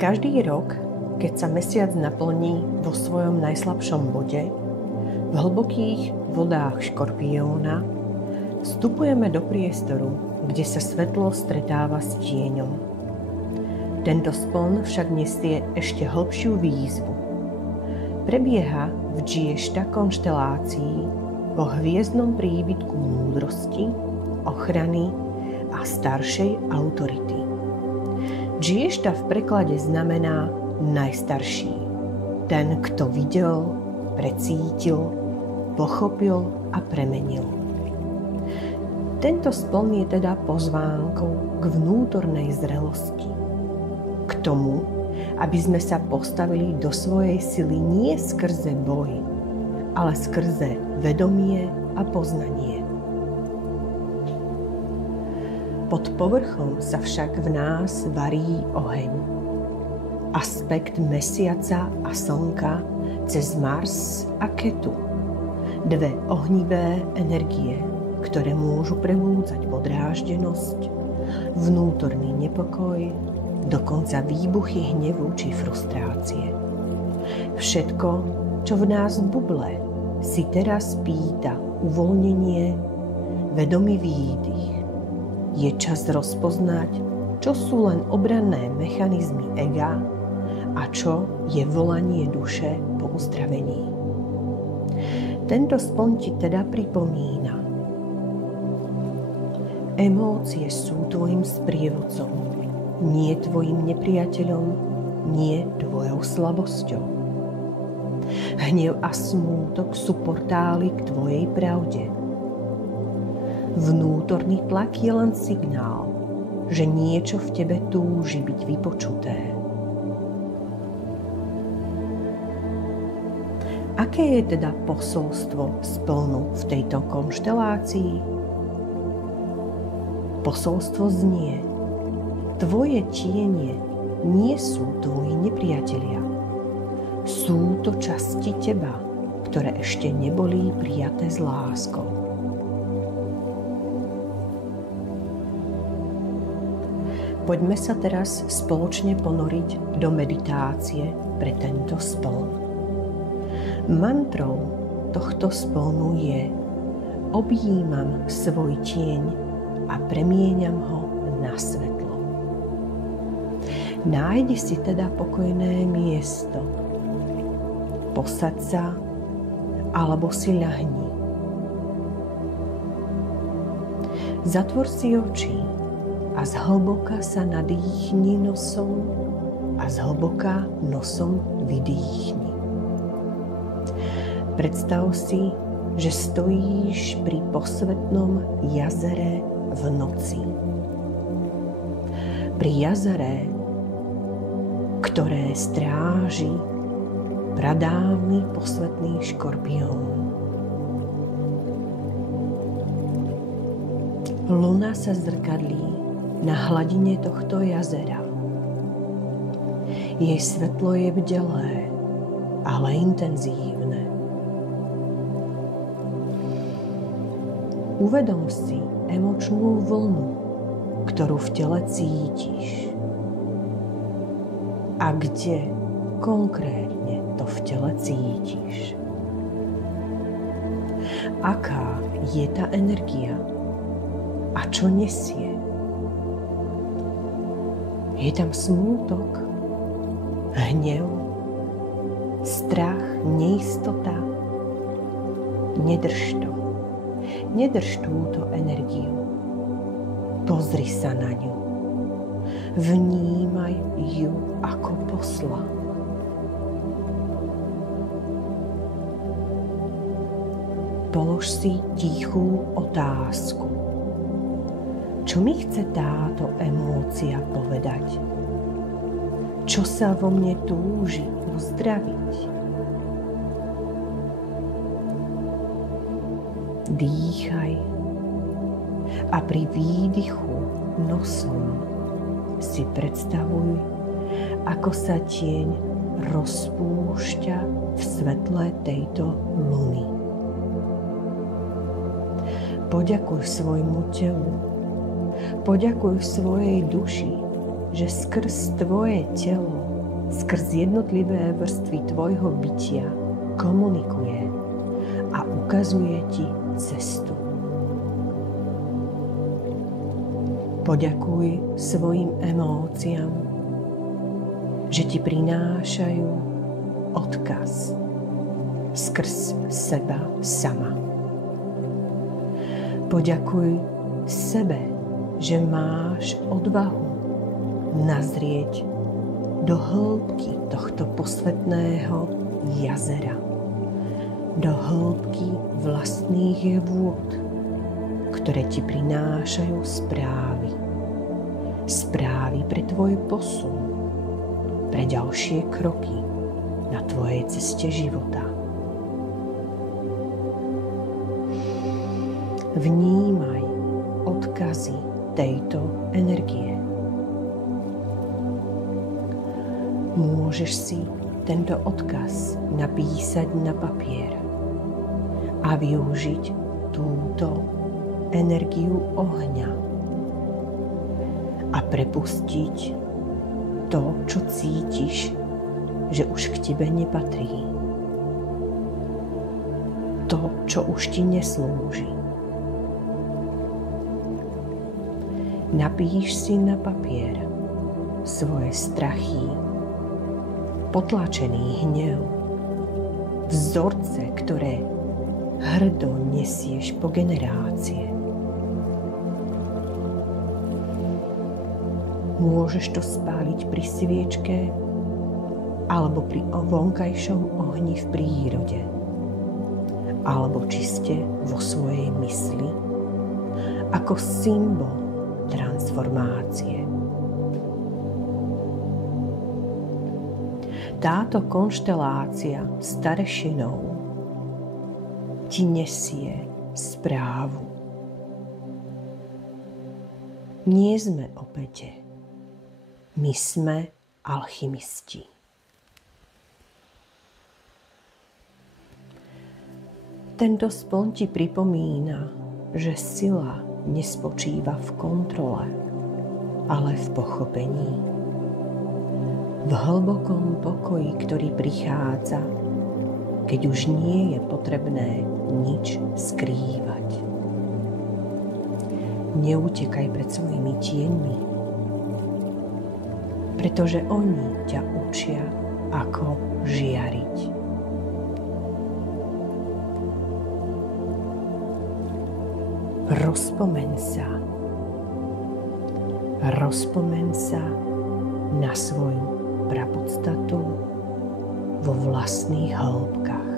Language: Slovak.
Každý rok, keď sa mesiac naplní vo svojom najslabšom bode, v hlbokých vodách Škorpióna, vstupujeme do priestoru, kde sa svetlo stretáva s tieňom. Tento spln však nesie ešte hlbšiu výzvu. Prebieha v Džiešta konštelácii vo hviezdnom príbytku múdrosti, ochrany a staršej autority. Džiešta v preklade znamená najstarší, ten, kto videl, precítil, pochopil a premenil. Tento spln je teda pozvánkou k vnútornej zrelosti. K tomu, aby sme sa postavili do svojej sily nie skrze boj, ale skrze vedomie a poznanie. Pod povrchom sa však v nás varí oheň. Aspekt mesiaca a slnka cez Mars a Ketu. Dve ohnivé energie, ktoré môžu prebúdzať podráždenosť, vnútorný nepokoj, dokonca výbuchy hnevu či frustrácie. Všetko, čo v nás buble, si teraz pýta uvoľnenie, vedomý výdych. Je čas rozpoznať, čo sú len obranné mechanizmy ega a čo je volanie duše po uzdravení. Tento spln ti teda pripomína. Emócie sú tvojim sprievodcom, nie tvojim nepriateľom, nie tvojou slabosťou. Hnev a smútok sú portály k tvojej pravde. Vnútorný tlak je len signál, že niečo v tebe túži byť vypočuté. Aké je teda posolstvo splnu v tejto konštelácii? Posolstvo znie: tvoje tiene nie sú tvoji nepriatelia. Sú to časti teba, ktoré ešte neboli prijaté s láskou. Poďme sa teraz spoločne ponoriť do meditácie pre tento spln. Mantrou tohto splnu je: objímam svoj tieň a premieňam ho na svetlo. Nájdi si teda pokojné miesto. Posaď sa alebo si ľahni. Zatvor si oči a zhlboka sa nadýchni nosom a zhlboka nosom vydýchni. Predstav si, že stojíš pri posvetnom jazere v noci. Pri jazere, ktoré stráži pradávny posvetný škorpión. Luna sa zrkadlí na hladine tohto jazera. Jej svetlo je bdelé, ale intenzívne. Uvedom si emočnú vlnu, ktorú v tele cítiš. A kde konkrétne to v tele cítiš? Aká je tá energia? A čo nesie? Je tam smútok, hnev, strach, neistota? Nedrž to. Nedrž túto energiu. Pozri sa na ňu. Vnímaj ju ako posla. Polož si tichú otázku. Čo mi chce táto emócia povedať? Čo sa vo mne túži uzdraviť? Dýchaj a pri výdychu nosom si predstavuj, ako sa tieň rozpúšťa v svetle tejto luny. Poďakuj svojmu telu, poďakuj svojej duši, že skrz tvoje telo skrz jednotlivé vrstvy tvojho bytia komunikuje a ukazuje ti cestu. Poďakuj svojim emóciám, že ti prinášajú odkaz skrz seba sama. Poďakuj sebe, že máš odvahu nazrieť do hĺbky tohto posvetného jazera, do hĺbky vlastných vôd, ktoré ti prinášajú správy. Správy pre tvoj posun, pre ďalšie kroky na tvojej ceste života. Vnímaj odkazy tejto energie. Môžeš si tento odkaz napísať na papier a využiť túto energiu ohňa a prepustiť to, čo cítiš, že už k tebe nepatrí. To, čo už ti neslúži. Napíš si na papier svoje strachy, potlačený hnev, vzorce, ktoré hrdo nesieš po generácie. Môžeš to spáliť pri sviečke alebo pri vonkajšom ohni v prírode, alebo čiste vo svojej mysli ako symbol transformácie. Táto konštelácia starešinov ti nesie správu. Nie sme obete. My sme alchymisti. Tento spon ti pripomína, že sila nespočíva v kontrole, ale v pochopení. V hlbokom pokoji, ktorý prichádza, keď už nie je potrebné nič skrývať. Neutekaj pred svojimi tieňmi, pretože oni ťa učia, ako žiariť. Rozpomeň sa na svoju prapodstatu vo vlastných hĺbkach.